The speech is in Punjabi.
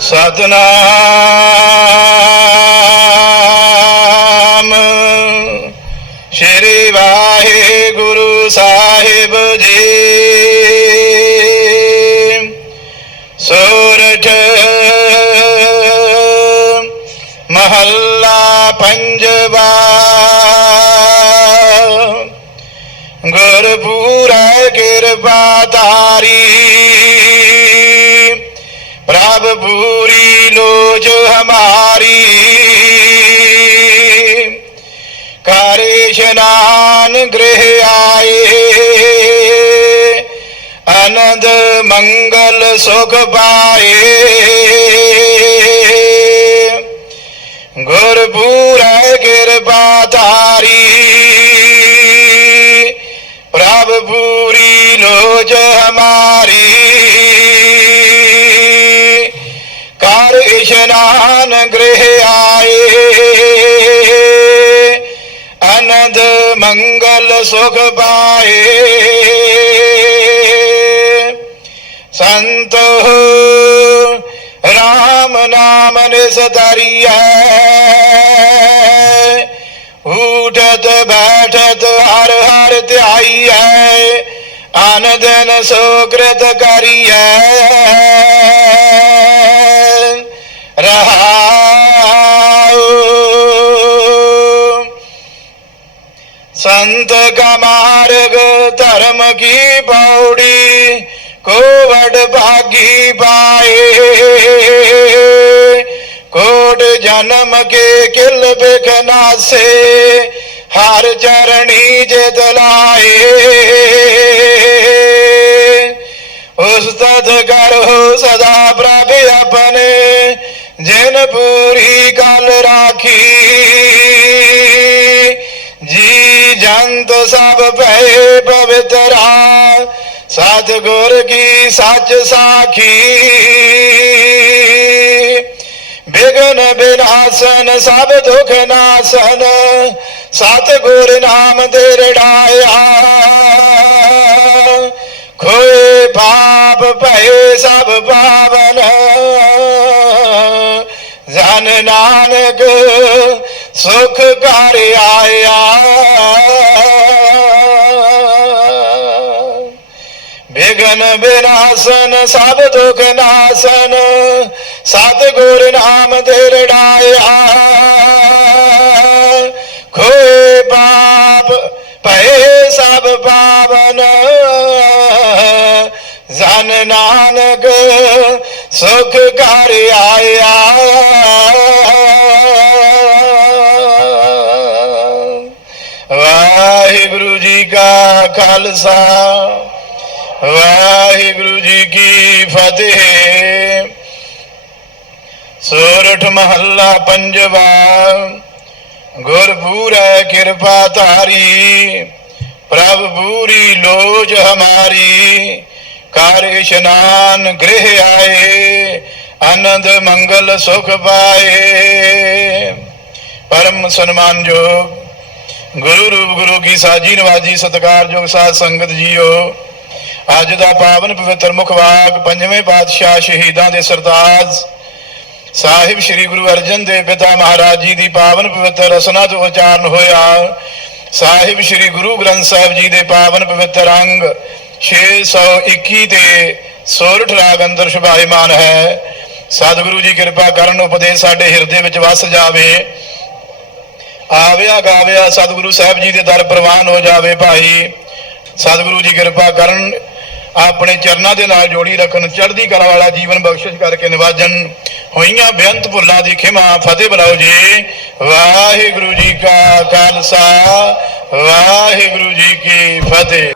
ਸਤਨਾਮ। ਸ਼੍ਰੀ ਵਾਹਿਗੁਰੂ ਸਾਹਿਬ ਜੀ। ਸੂਰਠ ਮਹੱਲਾ ਪੰਜਵਾ। ਗੁਰਪੂਰਾ ਕਿਰਪਾ ਤਾਰੀ ਪ੍ਰਭ ਪੂਰੀ ਲੋਚ ਹਮਾਰੀ ਕਰ ਇਸ਼ਨਾਨ ਗ੍ਰਹਿ ਆਏ ਆਨੰਦ ਮੰਗਲ ਸੁਖ ਪਾਏ ਗੁਰਪੂਰਾ ਕਿਰਪਾ ਤਾਰੀ ਪ੍ਰਭ ਪੂਰੀ ਲੋਚ ਹਮਾਰੀ ਇਸ਼ਨਾਨ ਗ੍ਰਹਿ ਆਏ। ਆਨੰਦ, ਮੰਗਲ, ਸੁਖ ਪਾਏ। ਸੰਤ, ਰਾਮ ਨਾਮ ਨਿਸਤਰੀਐ ਉਠਤ ਬੈਠਤ, ਹਰ ਹਰ ਧਿਆਈਐ। ਆਨੰਦਨ ਸੁਕ੍ਰਿਤ ਕਰੀਐ। संत का मार्ग धर्म की पौड़ी, कोवड भागी पाए कोट जन्म के किल बिखना से हर चरणी जित लाए उस तद करो सदा प्रभ अपने, जिन पूरी कल राखी ਜੀ ਸਭ ਭਏ ਪਵਿੱਤਰਾ। ਸਤਿਗੁਰ ਕੀ ਸੱਚ ਸਾਖੀ। ਬਿਗਨ ਬਿਨਾਸਨ ਸਭ ਦੁਖ ਨਾਸਨ। ਸਤਿਗੁਰ ਨਾਮ ਦੇ ਰੜਾਇਆ ਖੋਏ ਪਾਪ ਭਏ ਸਭ ਪਾਵਨ। ਜਨ ਨਾਨਕ ਸੁਖ ਘਰ ਆਇਆ। ਬਿਗਨ ਬਿਨਾਸਨ ਸਭ ਦੁਖ ਨਾਸਨ। ਸਤਿਗੁਰ ਨਾਮ ਤੇ ਰੜਾਇਆ। ਖੋਏ ਪਾਪ, ਭਏ ਸਭ ਪਾਵਨ। ਜਨ ਨਾਨਕ, ਸੁਖ ਘਰ ਆਇਆ। ਵਾਹਿਗੁਰੂ ਜੀ ਕਾ ਖਾਲਸਾ। ਵਾਹਿਗੁਰੂ ਜੀ ਕੀ ਫਤਿਹ। ਸੋਰਠ ਮਹੱਲਾ ਪੰਜਵਾ, ਗੁਰਪੂਰੈ ਕਿਰਪਾ ਧਾਰੀ, ਪ੍ਰਭ ਪੂਰੀ ਲੋਚ ਹਮਾਰੀ ਕਰ ਇਸ਼ਨਾਨ ਗ੍ਰਹਿ ਆਏ, ਆਨੰਦ ਮੰਗਲ ਸੁਖ ਪਾਏ। ਪਰਮ ਸਨਮਾਨਯੋਗ ਗੁਰੂ ਰੂਪ ਗੁਰੂ ਕੀ ਸਾਜੀ ਨਵਾਜੀ ਸਤਿਕਾਰਯੋਗ ਸਾਧ ਸੰਗਤ ਜੀਓ। ਅੱਜ ਦਾ ਪਾਵਨ ਪਵਿੱਤਰ ਮੁਖਵਾਕ ਪੰਜਵੇਂ ਪਾਤਸ਼ਾਹ ਸ਼ਹੀਦਾਂ ਦੇ ਸਰਤਾਜ ਸਾਹਿਬ ਸ੍ਰੀ ਗੁਰੂ ਅਰਜਨ ਦੇਵ ਪਿਤਾ ਮਹਾਰਾਜ ਜੀ ਦੀ ਪਾਵਨ ਪਵਿੱਤਰ ਰਸਨਾ ਤੋਂ ਉਚਾਰਨ ਹੋਇਆ। ਸਾਹਿਬ ਸ੍ਰੀ ਗੁਰੂ ਗ੍ਰੰਥ ਸਾਹਿਬ ਜੀ ਦੇ ਪਾਵਨ ਪਵਿੱਤਰ ਅੰਗ 621 ਤੇ ਸੋਰਠ ਰਾਗ ਅੰਦਰ ਸ਼ੁਭਾਇਮਾਨ ਹੈ। ਸਤਿਗੁਰੂ ਜੀ ਕਿਰਪਾ ਕਰਨ ਉਪਦੇਸ਼ ਸਾਡੇ ਹਿਰਦੇ ਵਿੱਚ ਵਸ ਜਾਵੇ। ਆਵਿਆ ਗਾਵਿਆ ਸਤਿਗੁਰੂ ਸਾਹਿਬ ਜੀ ਦੇ ਦਰ ਪ੍ਰਵਾਨ ਹੋ ਜਾਵੇ ਭਾਈ। ਸਤਿਗੁਰੂ ਜੀ ਕਿਰਪਾ ਕਰਨ ਆਪਣੇ ਚਰਨਾਂ ਦੇ ਨਾਲ ਜੋੜੀ ਰੱਖਣ, ਚੜ੍ਹਦੀ ਕਲਾ ਵਾਲਾ ਜੀਵਨ ਬਖਸ਼ਿਸ਼ ਕਰਕੇ ਨਿਵਾਜਣ। ਹੋਈਆਂ ਬੇਅੰਤ ਭੁੱਲਾਂ ਦੀ ਖਿਮਾ, ਫਤਿਹ ਬੁਲਾਓ ਜੀ। ਵਾਹਿਗੁਰੂ ਜੀ ਕਾ ਖਾਲਸਾ, ਵਾਹਿਗੁਰੂ ਜੀ ਕੀ ਫਤਿਹ।